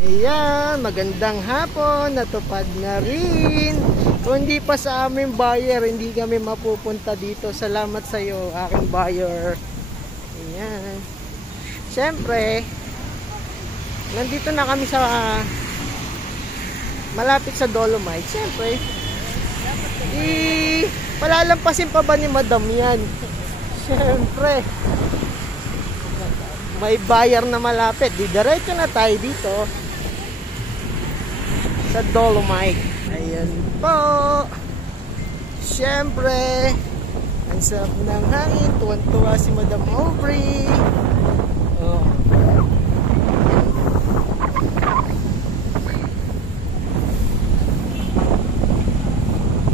Ayan, magandang hapon, natupad na rin. Kung hindi pa sa aming buyer, hindi kami mapupunta dito. Salamat sa iyo, aking buyer. Ayan. Siyempre, nandito na kami sa malapit sa Dolomite. Siyempre, palalampasin pa ba ni Madam yan? Siyempre, may buyer na malapit. Diretso na tayo dito sa Dolomite. Ayan po. Siyempre, ang sarap ng hangin. Tuwan-tuwa si Madam Aubrey. Oh.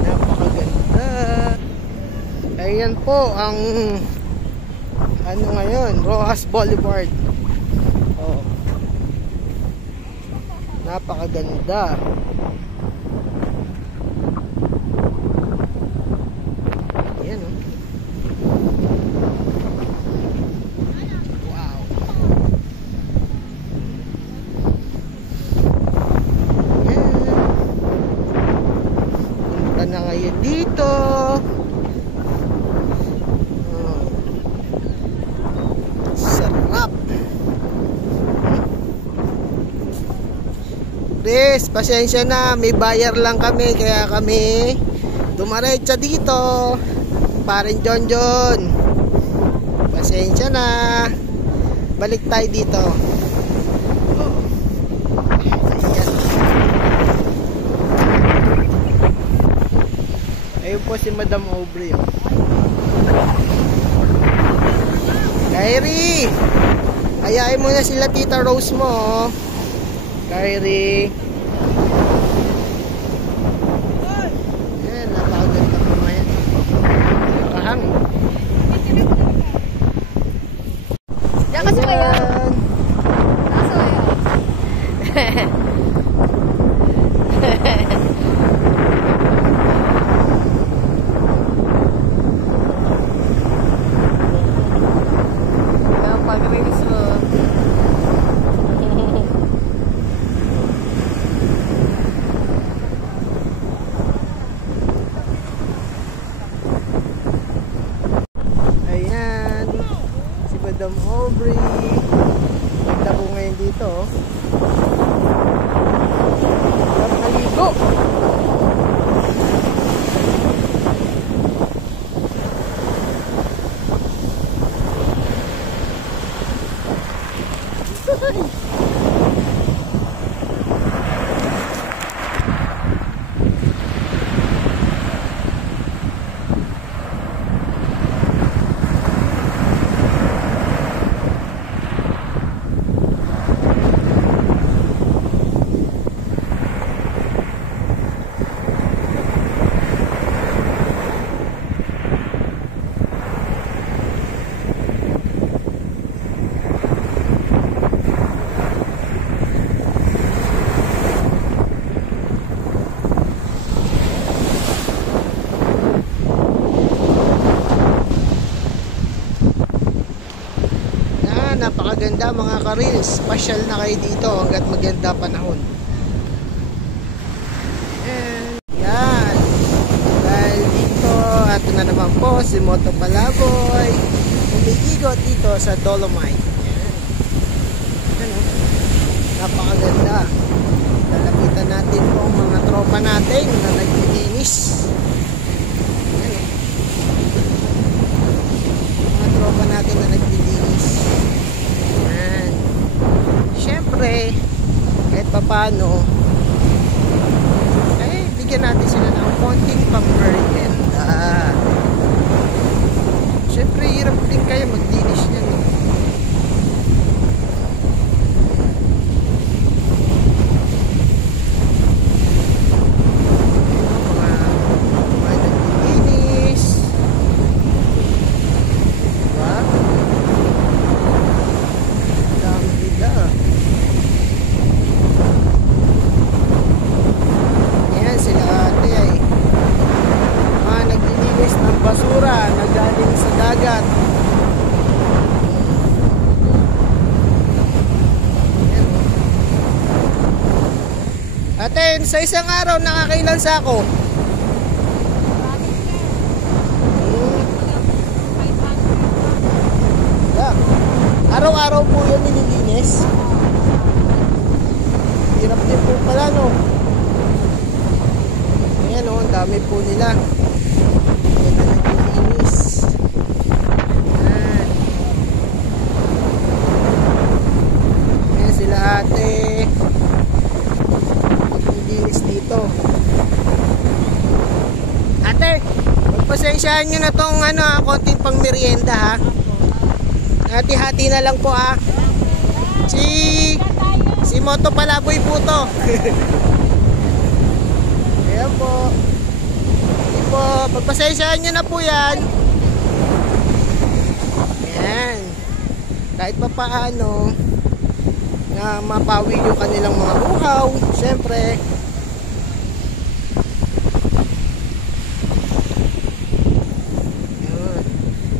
Napakaganda. Ayan po ang ano ngayon, Rojas Boulevard. Oh. Napakaganda. Ayan oh. Wow. Ayan. Punta na ngayon dito. Please, pasensya na, may buyer lang kami kaya kami dumaretsa dito. Parin John John, pasensya na, balik tayo dito. Ayan. Ayun po si Madam Aubrey. Kyrie, ayain mo na sila Tita Rose mo. Kyrie. Ayan, napakaganda po ngayon. Nakahangin. Diyan ka sumayaw. Nakasayaw. Pag-release mo. Madam Aubrey. Ganda po ngayon dito. Maligo. Napakaganda mga ka-reels. Pasyal na kayo dito hanggat maganda panahon. Yan. Dahil dito, ato na naman po si Moto Palaboy. Umiigot dito sa Dolomite. Yan. Ano? Napakaganda. Lalapitan natin po ang mga tropa natin na naglilinis. Yan. Mga tropa natin na naglilinis. Siyempre, kahit papano, bigyan natin sila ng konting pang-merienda. Siyempre, hirap din kayo maglinis niyan. Basura na galing sa dagat. Ate, sa isang araw nakakailan sako? Yeah. Araw-araw po yun nililinis. Hirap din po pala, no? Ayan, oh, ang dami po nila. Ito naglilinis. Ayan. Ayan sila ate. Naglilinis dito. Ate, magpasensyahan nyo na tong konting pang merienda, ha? Hati-hati na lang po, ha? Si Moto Palaboy po to. Ayan po. Hindi po, pagpasensyahan nyo na po yan. Ayan. Kahit pa paano na mapawi yung kanilang mga uhaw. Siyempre. Ayan.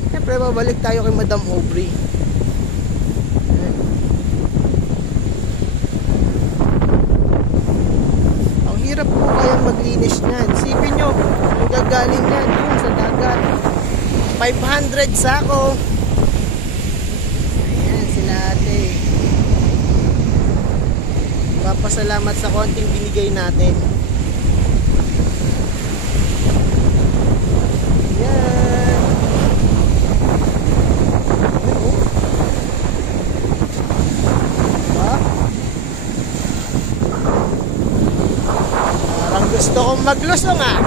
Siyempre, babalik tayo kay Madam Aubrey. Hirap po kayang maglinis niyan. Isipin nyo, ang gagaling yan yun sa dagat. 500 sako. Ayan sila ate. Papasalamat sa konting binigay natin. Ayan. Diba? Gusto kong maglusong, ah.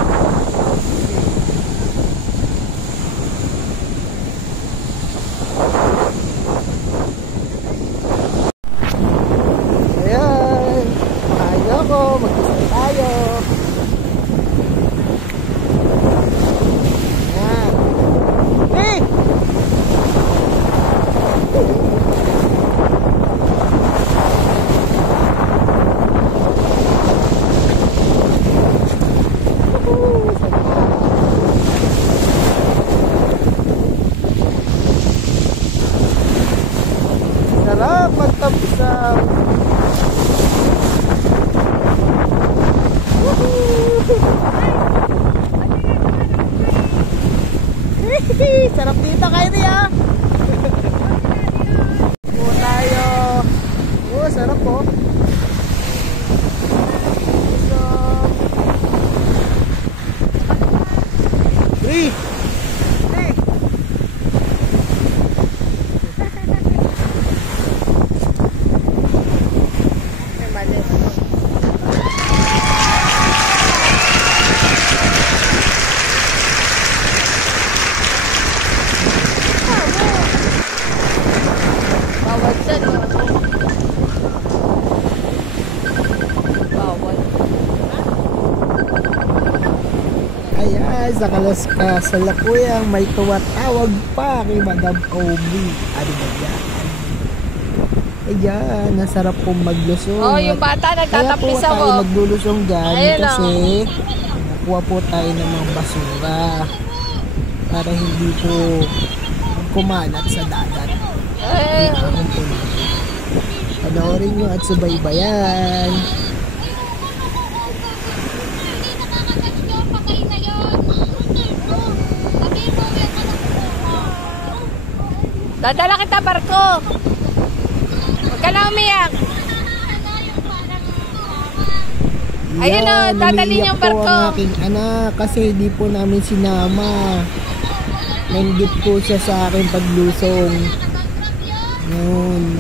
Ayan. Ayoko, maglusong tayo. Ayan. Hey! Sarap magtapsang. Sarap dito kayo niya. Po tayo. Oh, sarap po. Three. Ayan, sa kasalukuyang may tuwatawag pa kay Madam Aubrey. Ano ba yan? Ayan, nasarap pong maglusong. Oh, yung bata nagtatapis ako. Kaya po tayo maglulusong dyan. Ayun, kasi nakuha po tayo ng mga basura para hindi po kumalat sa dagat. Panoorin nyo at subaybayan. Dadala kita barko. Huwag ka na umiyak. Ayun o, dadalhin yung barko. Ang aking anak kasi hindi po namin sinama. Nanggit po siya sa aking paglusong. Yun.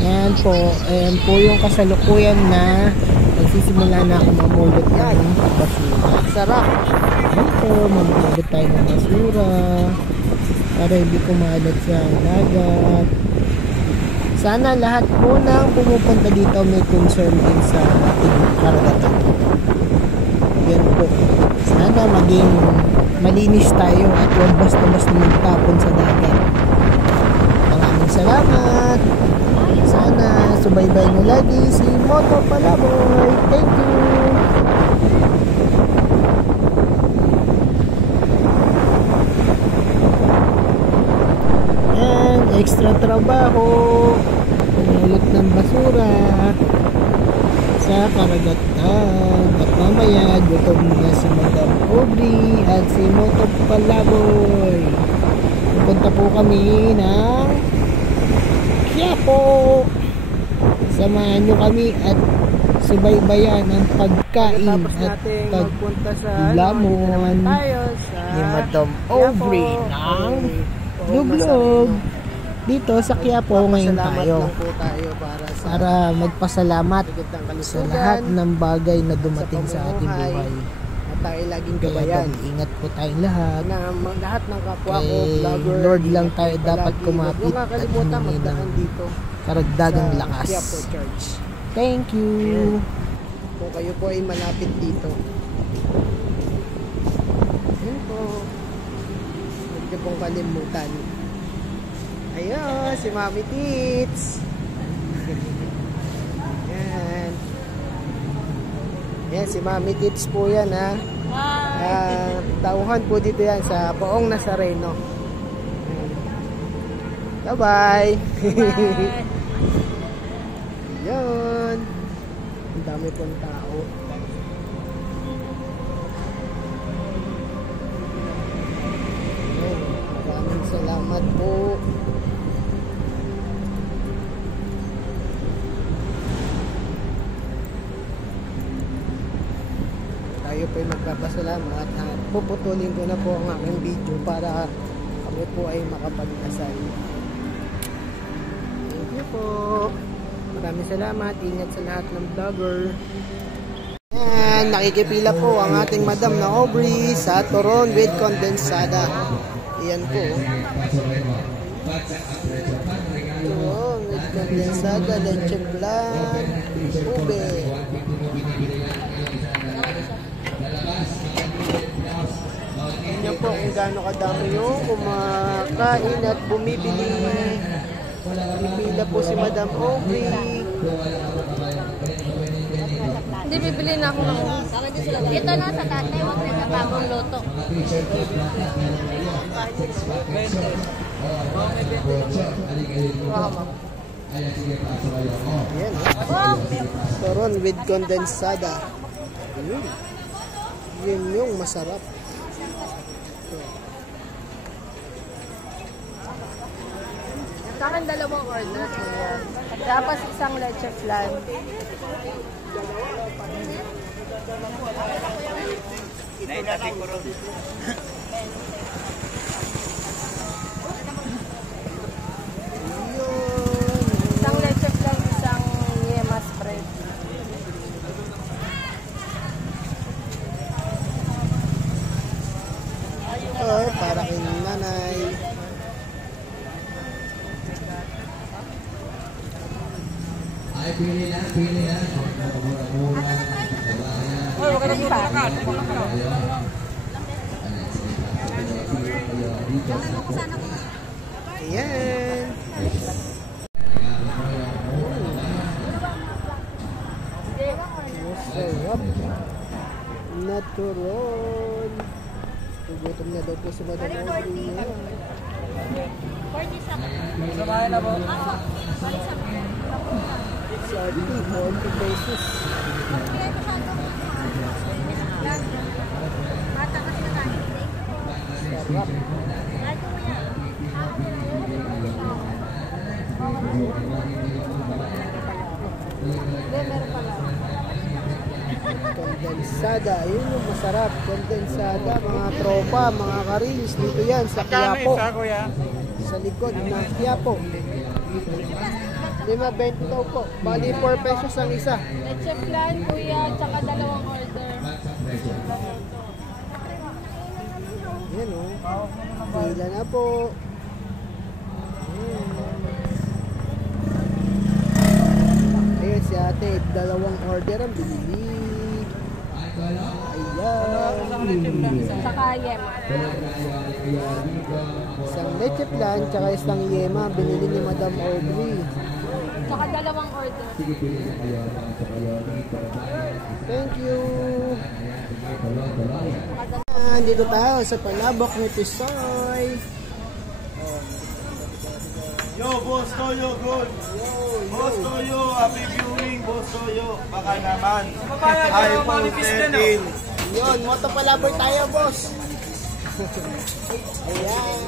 Yan po. Ayan po yung kasalukuyan na magsisimula na ako mamulot ng basura. Sarap. Ayan po, mamulot tayo ng basura para hindi kumalat sa dagat. Sana lahat po nang pumupunta dito may concern din sa ating karagatan. Yan po. Sana maging malinis tayo at huwag basta-basta magtapon sa dagat. Maraming salamat. Sana subaybay nyo lagi si Moto Palaboy. Thank you. extra trabaho, pumulot ng basura sa sa karagatan. At mamaya, gutom na si Madam Aubrey at si Moto Palaboy. Pupunta po kami ng Quiapo. Samahan nyo kami at subaybayan ang pagkain Tapos at natin magpunta sa paglamon tayo sa ni Madam Aubrey ng Luglog. Dito sa Quiapo ngayon tayo lang po tayo para magpasalamat sa lahat ng bagay na dumating sa ating buhay. At tayo laging Kaya gabayan ingat po tayong lahat. na lahat ng kapwa ko, Kay vlogger, Lord lang tayo dapat kumapit huwag at kakalimutan humingi ng magdaan dito karagdagang sa lakas. Quiapo Church. Thank you. Kung kayo po ay malapit dito. Ayan po. Huwag niyo pong kalimutan. Ayun, si Mami Tits. Yan. Yan, si Mami Tits po yan, ha. Tauhan po dito yan sa Poong Nazareno. Bye-bye. Yan. Ang dami pong tao. Yan. Maraming salamat po. Tayo po ay magpapasalamat at puputulin ko na po ang aking video para kami po ay makapagdasal. Thank you po. Maraming salamat. Ingat sa lahat ng vlogger. Yan, nakikipila po ang ating Madam na Aubrey sa turon with condensada. Iyan po. Turon with condensada, leche flan, ube. Tingnan po kung gaano kadami yung kumakain at bumibili. Pipila po si Madam Aubrey. Hindi, bibili na ako ng... Ito na sa tatay, wag na sa bagong loto. Ayan, turon with condensada. Yun yung masarap. Sa akin, dalawang order. Tapos isang leche flan. Isang leche flan, isang yema spread. Oh, para kay nanay. Pili na. Ayan. Masarap. Natural. Gugutom na daw po si Madam Aubrey. Sorry, 40 pesos. Sarap. Kondensada, yun yung masarap. Kondensada, mga tropa, mga karilis. Dito yan, sa Quiapo. Sa likod ng Quiapo. 5.20 daw po. Bali 4 pesos ang isa. Leche flan, kuya, tsaka dalawang order. Yan o. Pila na po. Ayun si ate, dalawang order ang binili. Ayan. Tsaka yema. Isang leche flan, tsaka isang yema, binili ni Madam Aubrey. Tsaka dalawang order. Thank you. Dito tayo sa palabok ni Tisoy. Yo, Boss Toyo, good. Boss Toyo, happy viewing. Boss Toyo, baka naman. iPhone 13. Yun, moto palaboy tayo, boss. Ayan.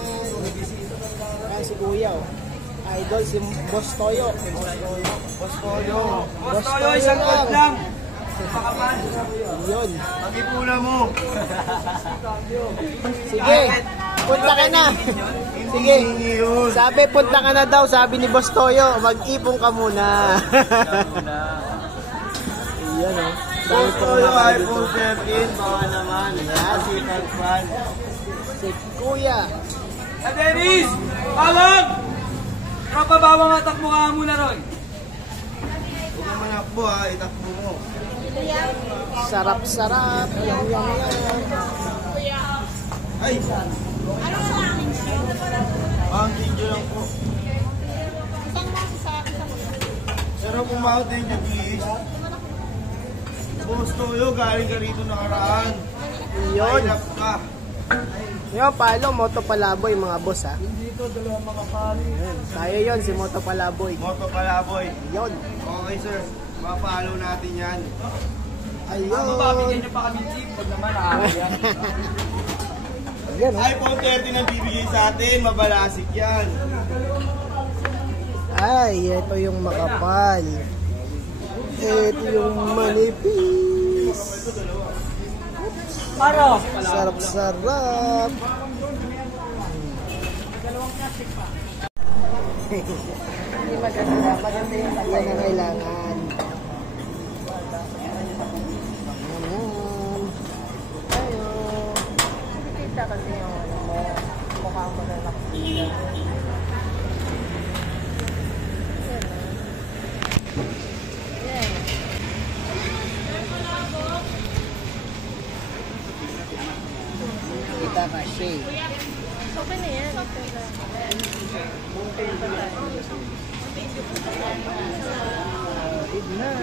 Ayan si Kuya, oh. Idol si Boss Toyo. Boss Toyo. Boss Toyo, isang gold lang. Yun. Pag-ipuna mo. Sige, punta ka na. Sige. Yun. Sabi, punta ka na daw, sabi ni Boss Toyo. Mag-ipon ka muna. Yan, oh. Boss Toyo, iPhone 13, baka naman. Masipag fan. Si Kuya. Dennis! Alam! Tropa bawang atak mo nga muna ron. Huwag naman akbo ha, itakbo mo. Sarap-sarap. Yan. Ay! Ang video lang po. Pero kumahot din yung please. Boss Toyo, galing ka rito nakaraan. Yun. Line up ka. Yung palo, Moto Palaboy, mga boss, ha. Yun. Tayo yun, si Moto Palaboy. Moto Palaboy. Yun. Okay sir, mapalo natin yan. Ayun. Mababigyan niyo pa kami tip. Huwag naman nakakaya. Yan, oh. iPhone 13 ang bibigay sa atin, mabalasik yan. Ay, ito yung makapal. Ito yung manipis. Ano? Sarap-sarap. Hindi maganda. Maganda yung Yan ang kailangan. Ayan. tayo. Kita kasi yung ano mo. Mukha mo na nakikita. Yan. Kita kasi. Okay na yan. Tignan na.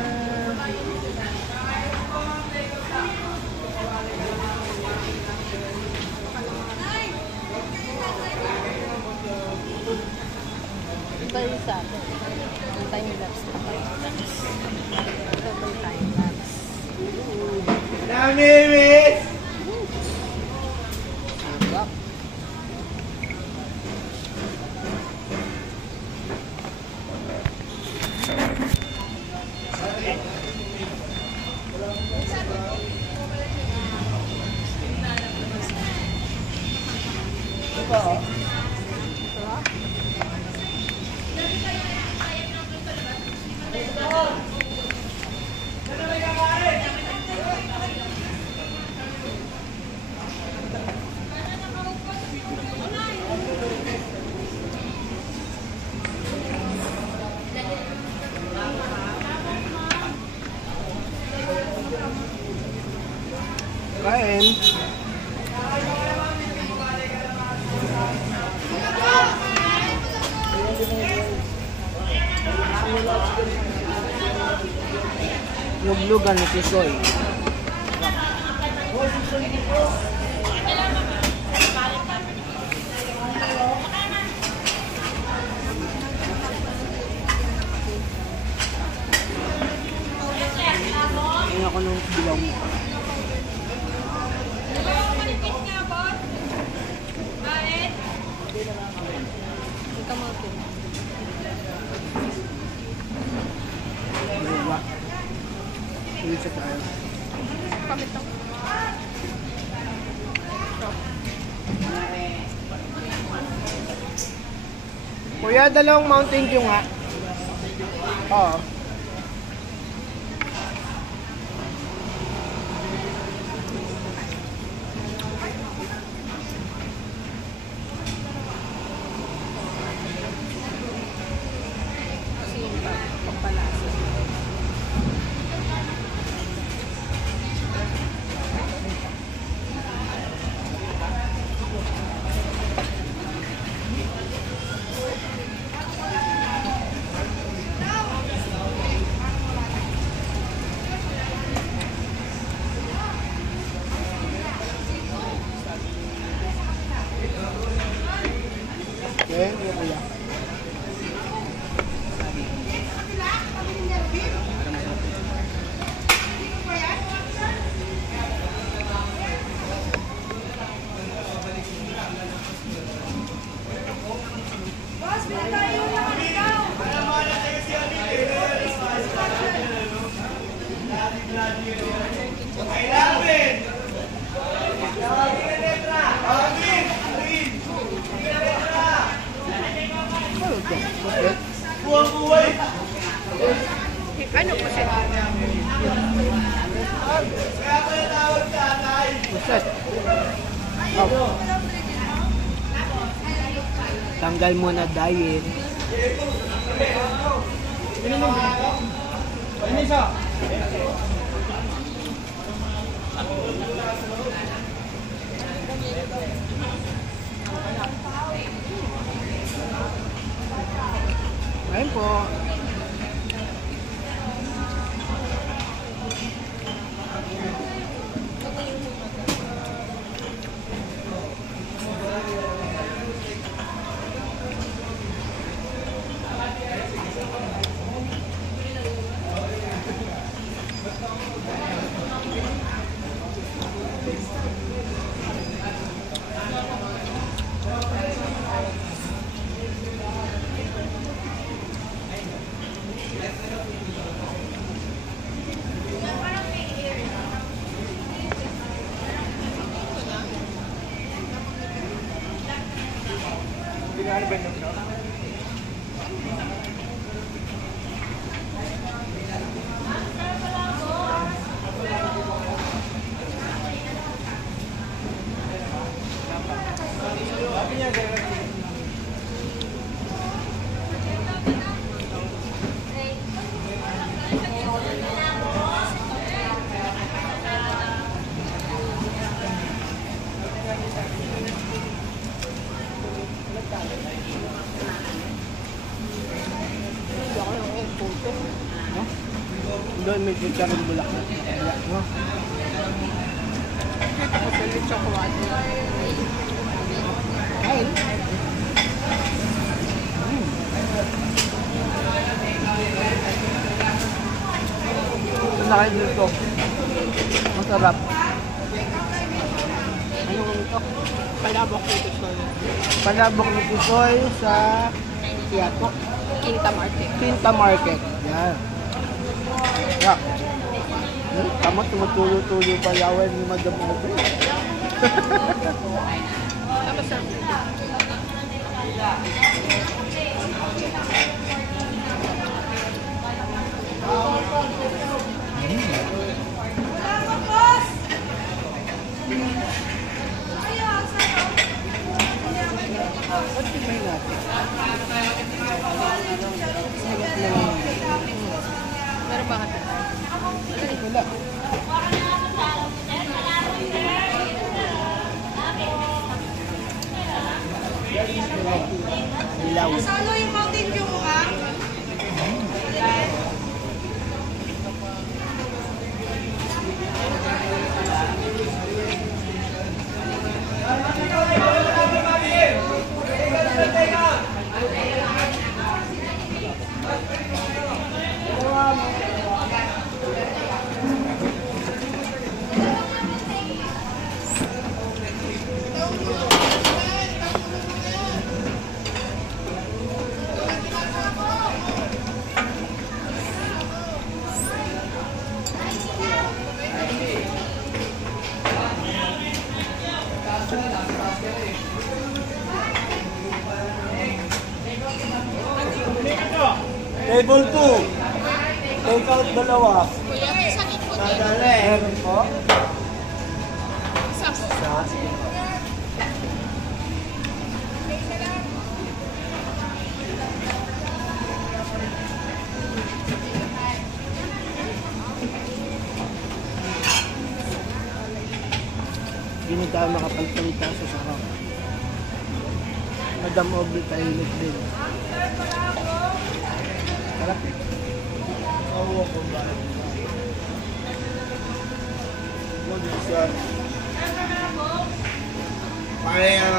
Iba yung sa akin. Yung time lapse na tayo. Ito ba yung time lapse? Namimit! Sarap. Kain. Luglugan ni Tisoy. Tingnan ko nung bilang mo. Ikaw mga kin. Diba? Hindi siya tayo. Pamit lang. Kuya, dalawang Mountain Dew nga. Oo. Kasi yung pagpalasa. Ano po siya? Puset. Oh. Tanggal mo na dahil. Ayun po. Doon may chicharon bulak na. No? Ayun. Ito na kayo dito. Masarap. Ano kung ito? Palabok dito siya. Palabok ni Tisoy sa Quiapo. Quinta Market. Quinta Market. Yan. Yeah. Tama, tumutulo-tulo pa yawan ni Madam Aubrey. Tapos sir. Meron ba ka? Wala. Dilaw. Salo yung Mountain Dew mo ka? Table 2. Take out dalawa. Kuya, may sakit po dito. Nadali. Meron po. Isa. Hindi na tayo makapagsalita sa sarap. Madam Aubrey tahimik din. Sarap eh. Awa ko ba? Good sir. Kaya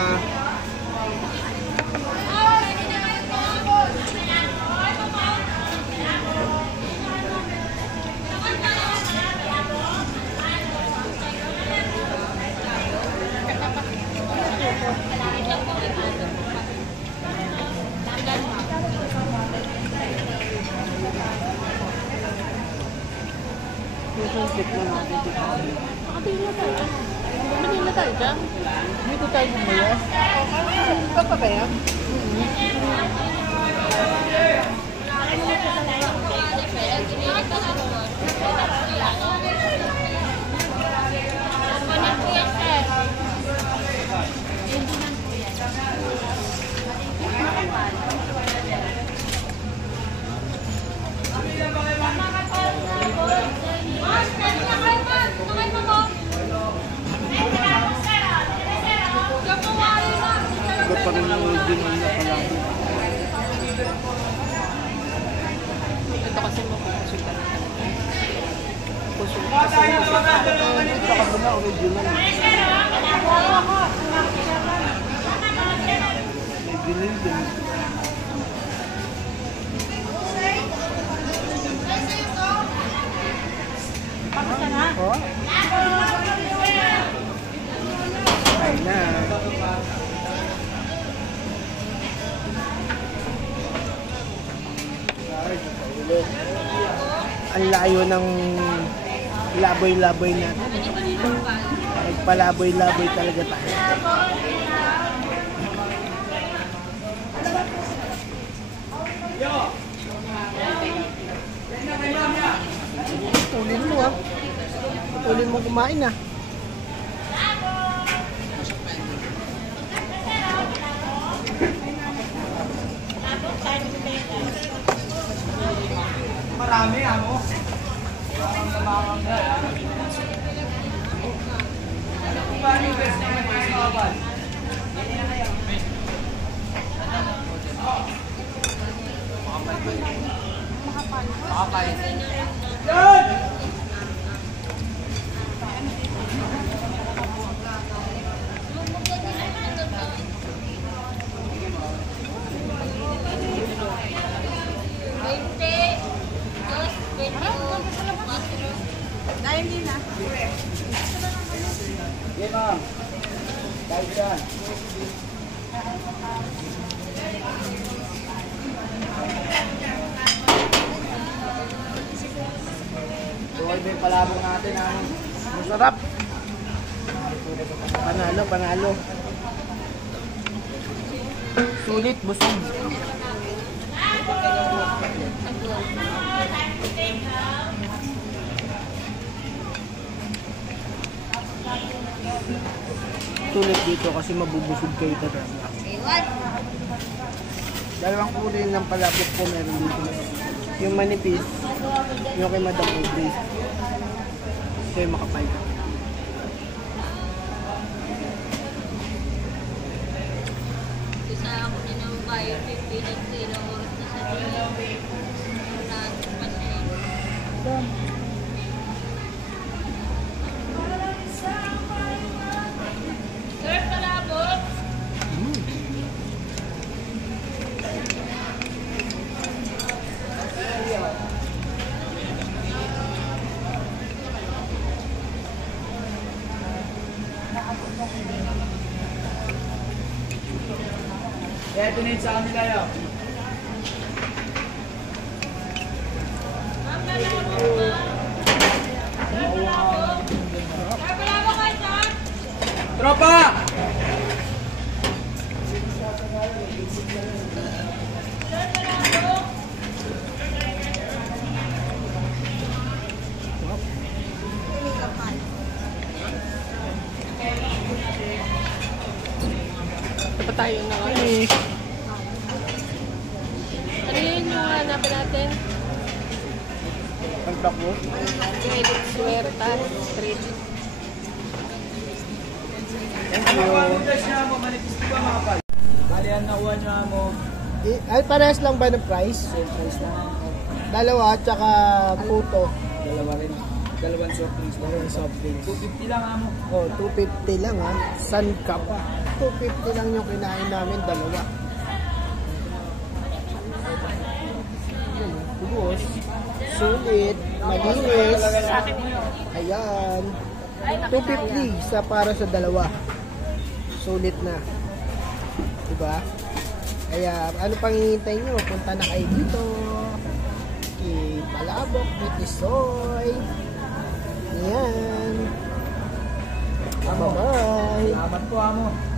Susuntik na natin dito. Nakabili na tayo. Bumili na tayo dyan. Dito tayo bumaya. Ito pa kaya? Ito pa rin yung original na palagi. Ito kasi mapupusin ka lang. Ito ka ba na original? May binil din. Oh. Ay na. Ang layo ng laboy-laboy natin. Nagpalaboy-laboy talaga tayo. Tulin mo ah. Tulin mo kumain ah. Marami, amo. Kung paano yung best naman yung sa kapal? Makapal. Yan! Yan ma'am. Kahit yan. So, ay may palabong natin ang masarap. Panalo, panalo. Sulit, busog. Sulit dito kasi mabubusog kayo talaga. Dalawang kulay ng palabok po meron dito. Yung manipis, yung kay Madam Audrey. Ito yung makapal. Isa ako na ng buyer 15 at 0 oras na sa dito. Sir, palabok! Kaya donate sa kanila yun. Tropa! Ito pa tayo na ano. Ano yun yung hanapin natin? Ang tako. Credit Suerta Street. Thank Ano you. ba ang test niya mo? Manipis di ba makapal? Bali ang nakuha niya mo. Ay, parehas lang ba ng price? Dalawa, tsaka puto. Dalawa rin. Dalawang soft drinks. Dalawang soft drinks. 250 lang amo. Oh, 250 lang ha. San ka pa? 250 lang yung kinain namin, dalawa. Yun, kubos. Sulit, malinis. Ayan. 250 sa para sa dalawa. Sulit na. Diba? Kaya, ano pang hihintay nyo? Punta na kayo dito. Kay Palabok, Tisoy. Ayan. Bye-bye. Salamat po, amo.